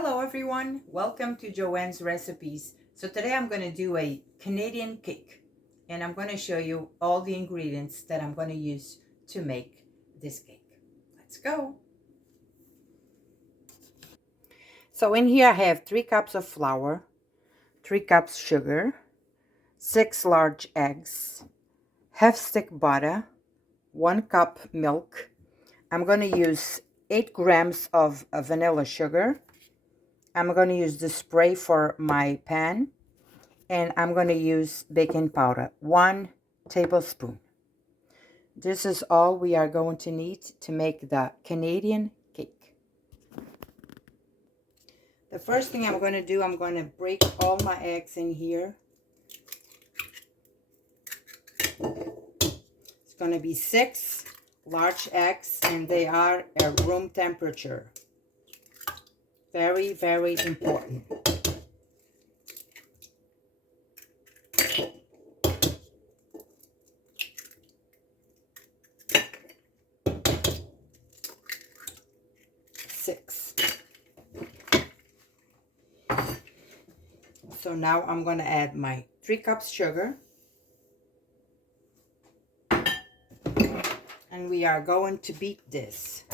Hello everyone, welcome to Joanne's Recipes. So today I'm going to do a Canadian cake and I'm going to show you all the ingredients that I'm going to use to make this cake. Let's go. So in here I have 3 cups of flour, 3 cups sugar, 6 large eggs, half stick butter, 1 cup milk. I'm going to use 8 grams of vanilla sugar. I'm going to use the spray for my pan. And I'm going to use baking powder, 1 tablespoon. This is all we are going to need to make the Canadian cake. The first thing I'm going to do, I'm going to break all my eggs in here. It's going to be 6 large eggs and they are at room temperature. Very, very important. So now I'm going to add my 3 cups sugar. And we are going to beat this.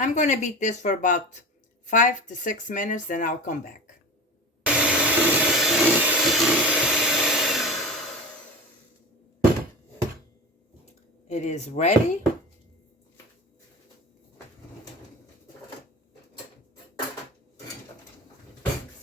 I'm going to beat this for about 5 to 6 minutes, then I'll come back. It is ready. So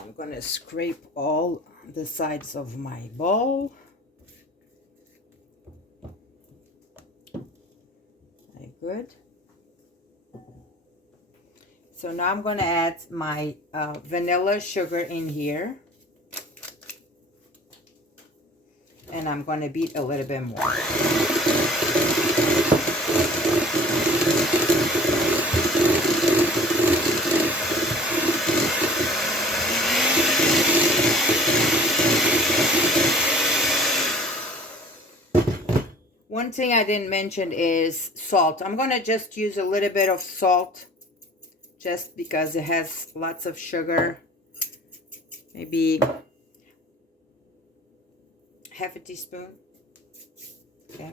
I'm going to scrape all the sides of my bowl. Very good. So now I'm going to add my vanilla sugar in here. And I'm going to beat a little bit more. One thing I didn't mention is salt. I'm going to just use a little bit of salt just because it has lots of sugar. Maybe half a teaspoon. Okay.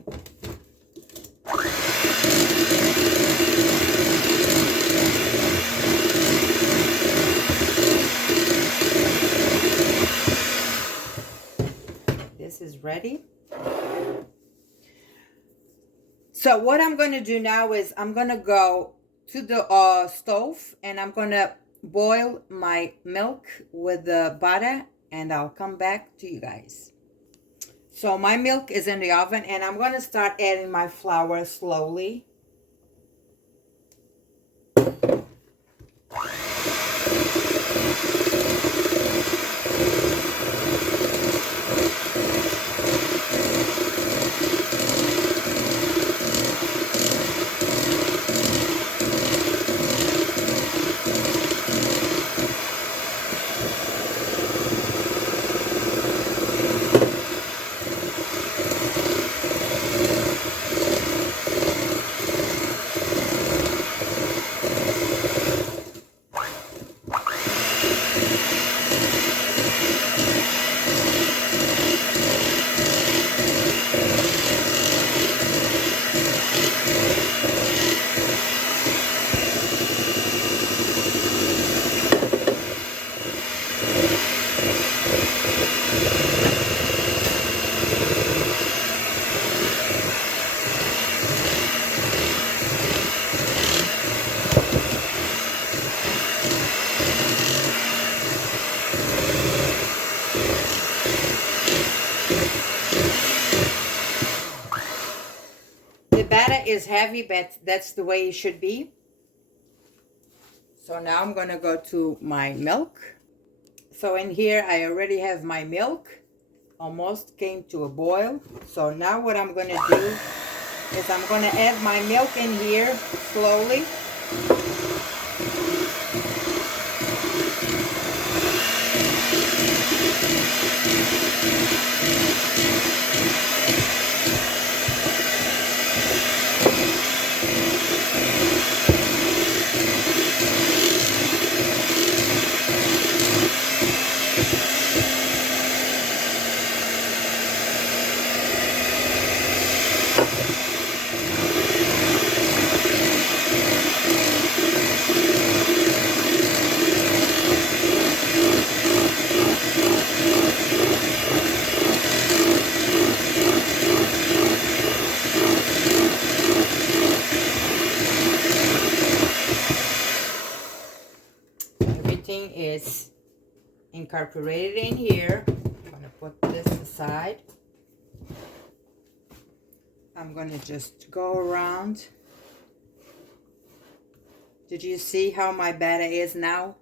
This is ready. So what I'm going to do now is I'm going to go to the stove and I'm going to boil my milk with the butter and I'll come back to you guys. So my milk is in the oven and I'm going to start adding my flour slowly. The batter is heavy, but that's the way it should be. So now I'm going to go to my milk. So in here I already have my milk. Almost came to a boil. So now what I'm going to do is I'm going to add my milk in here slowly. Everything is incorporated in here. I'm going to put this aside. I'm going to just go around. Did you see how my batter is now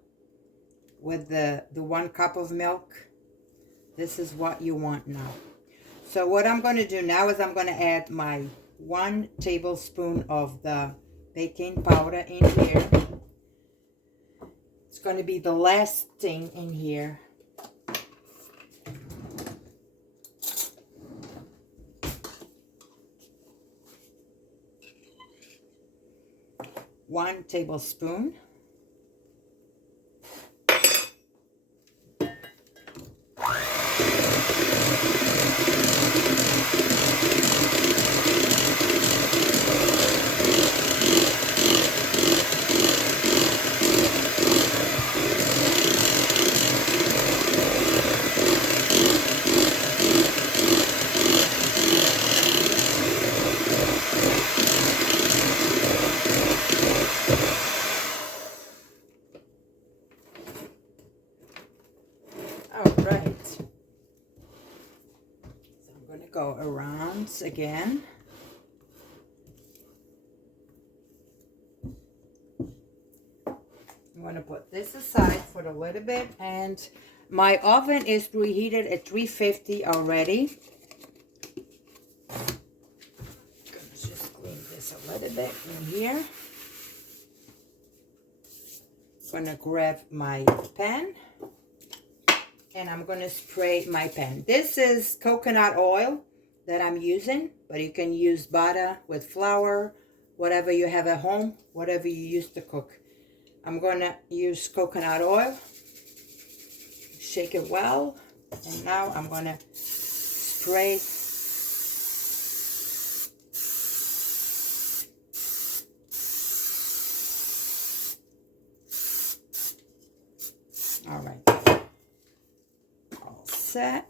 with the 1 cup of milk? This is what you want now. So what I'm going to do now is I'm going to add my 1 tablespoon of the baking powder in here. It's going to be the last thing in here. One tablespoon. Alright, so I'm going to go around again. I'm going to put this aside for a little bit, and my oven is preheated at 350 already. I'm going to just clean this a little bit in here. I'm going to grab my pan. And I'm going to spray my pan. This is coconut oil that I'm using, but you can use butter with flour, whatever you have at home, whatever you use to cook. I'm going to use coconut oil, shake it well, and now I'm going to spray all right. Set.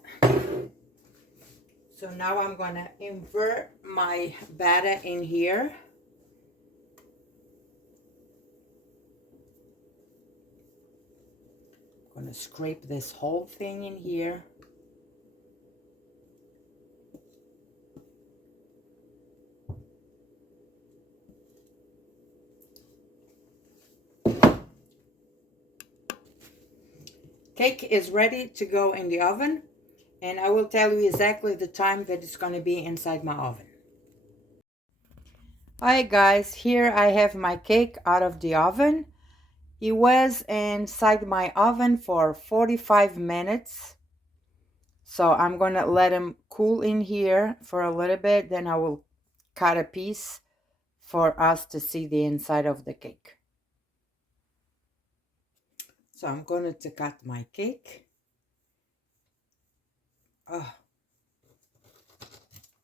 So now I'm going to invert my batter in here. I'm going to scrape this whole thing in here. Cake is ready to go in the oven, and I will tell you exactly the time that it's going to be inside my oven. Hi guys, here I have my cake out of the oven. It was inside my oven for 45 minutes. So I'm going to let them cool in here for a little bit, then I will cut a piece for us to see the inside of the cake. So I'm going to cut my cake.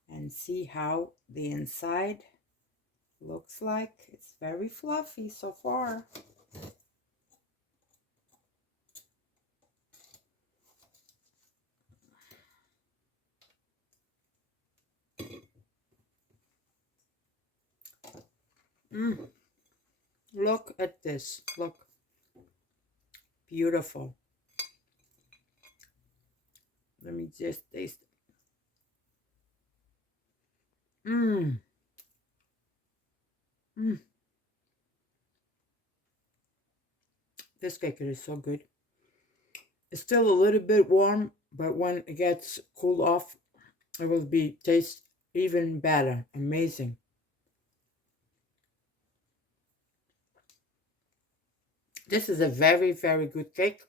And see how the inside looks like. It's very fluffy so far. Look at this. Look. Beautiful. Let me just taste it. This cake is so good. It's still a little bit warm, but when it gets cooled off, it will be taste even better. Amazing. This is a very, very good cake,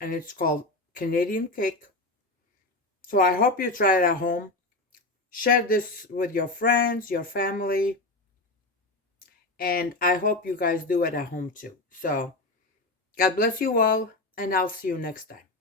and it's called Canadian cake. So I hope you try it at home. Share this with your friends, your family, and I hope you guys do it at home too. So God bless you all, and I'll see you next time.